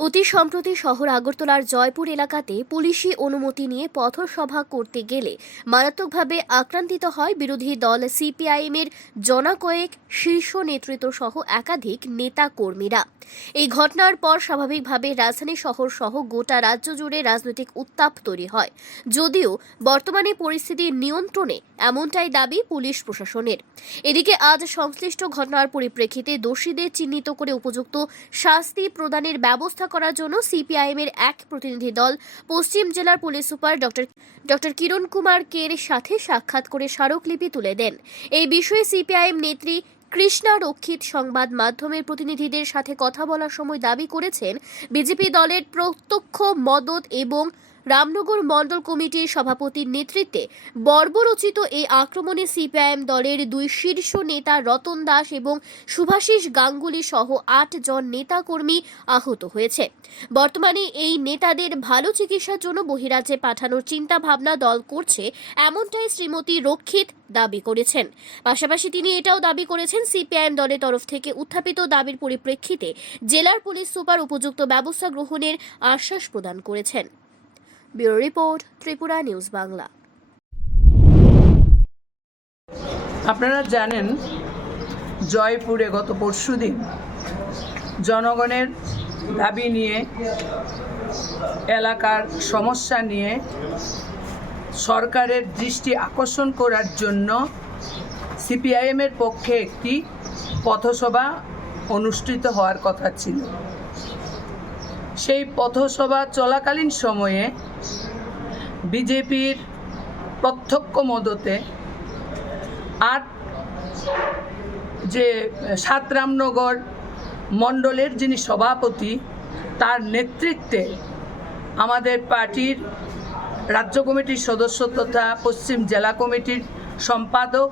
অতি সম্প্রতি শহর আগরতলার জয়পুর এলাকাতে পুলিশি অনুমতি নিয়ে পথসভা করতে গেলে মারাত্মকভাবে আক্রান্তিত হয় বিরোধী দল সিপিআইএমের জনাকয়েক শীর্ষ নেতৃত্ব সহ একাধিক নেতা কর্মীরা এই ঘটনার পর স্বাভাবিকভাবে রাজধানী শহর সহ গোটা রাজ্য জুড়ে রাজনৈতিক উত্তাপ তৈরি হয়। যদিও বর্তমানে পরিস্থিতি নিয়ন্ত্রণে এমনটাই দাবি পুলিশ প্রশাসনের। এদিকে আজ সংশ্লিষ্ট ঘটনার পরিপ্রেক্ষিতে দোষীদের চিহ্নিত করে উপযুক্ত শাস্তি প্রদানের ব্যবস্থা করার জন্য সিপিআইএমের এক প্রতিনিধি দল পশ্চিম জেলার police super doctor doctor Kiran Kumar কের সাথে সাক্ষাৎ করে স্মারকলিপি তুলে দেন। এই বিষয়ে সিপিআইএম নেত্রী কৃষ্ণা রক্ষিত সংবাদ মাধ্যমের প্রতিনিধিদের সাথে কথা বলার সময় দাবি করেছেন, বিজেপি দলের প্রত্যক্ষ মদত এবং রামনগর মণ্ডল কমিটির সভাপতির নেতৃত্বে বর্বরচিত এই আক্রমণে সিপিআইএম দলের দুই শীর্ষ নেতা রতন দাস এবং সুভাষিস গাঙ্গুলি সহ আট জন নেতাকর্মী আহত হয়েছে। বর্তমানে এই নেতাদের ভালো চিকিৎসার জন্য বহিরাজ্যে পাঠানোর চিন্তা ভাবনা দল করছে, এমনটাই শ্রীমতী রক্ষিত দাবি করেছেন। পাশাপাশি তিনি এটাও দাবি করেছেন, সিপিআইএম দলের তরফ থেকে উত্থাপিত দাবির পরিপ্রেক্ষিতে জেলার পুলিশ সুপার উপযুক্ত ব্যবস্থা গ্রহণের আশ্বাস প্রদান করেছেন। Bureau report, Tripura news Bangla. আপনারা জানেন জয়পুরে গত পরশুদিন জনগণের দাবি নিয়ে এলাকার সমস্যা নিয়ে সরকারের দৃষ্টি আকর্ষণ করার জন্য সিপিআইএমের পক্ষে একটি পথসভা অনুষ্ঠিত হওয়ার কথা ছিল। সেই পথসভা চলাকালীন সময়ে বিজেপির প্রত্যক্ষ মদতে আট যে সাতরামনগর মণ্ডলের যিনি সভাপতি, তার নেতৃত্বে আমাদের পার্টির রাজ্য কমিটির সদস্য তথা পশ্চিম জেলা কমিটির সম্পাদক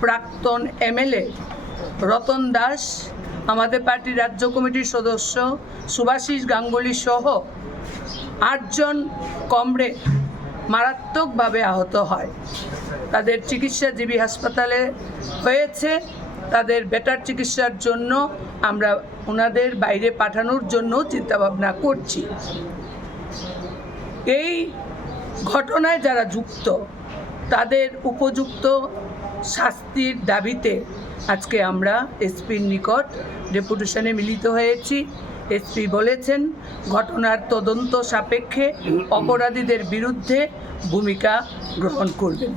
প্রাক্তন এমএলএ রতন দাস আমাদের পার্টির রাজ্য কমিটির সদস্য সুভাষিস গাঙ্গুলি সহ আটজন কমরেড মারাত্মকভাবে আহত হয়। তাদের চিকিৎসা জিবি হাসপাতালে হয়েছে। তাদের বেটার চিকিৎসার জন্য আমরা ওনাদের বাইরে পাঠানোর জন্য চিন্তাভাবনা করছি। এই ঘটনায় যারা যুক্ত, তাদের উপযুক্ত শাস্তির দাবিতে আজকে আমরা এসপির নিকট ডেপুটেশনে মিলিত হয়েছি। এসপি বলেছেন, ঘটনার তদন্ত সাপেক্ষে অপরাধীদের বিরুদ্ধে ভূমিকা গ্রহণ করবেন।